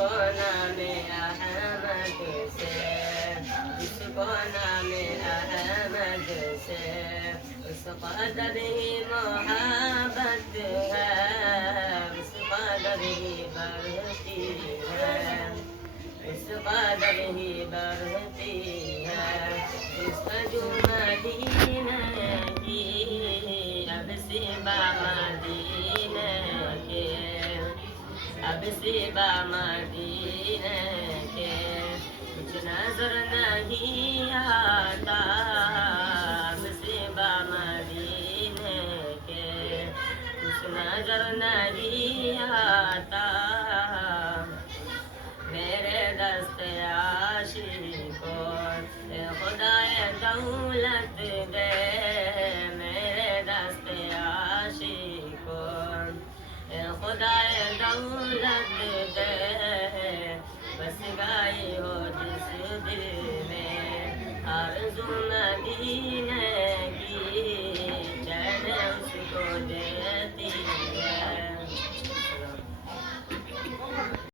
کو نام احمد سے، جس کو نام احمد سے اس قدر ہی محبت ہے، اس قدر ہی بڑھتی ہے، اس قدر ہی بڑھتی ہے، جستجو مدینہ کی اب سوا مدینہ کے، اب سوا مدینہ کے کچھ نظر نہیں آتا، اب سوا مدینہ کے کچھ نظر نہیں آتا، میرے دست عاشقوں اے خدائے دولت دے، میرے دست عاشقوں اے خدائے دولت دے، بس گائی ہو جس دل میں آرزو مدینہ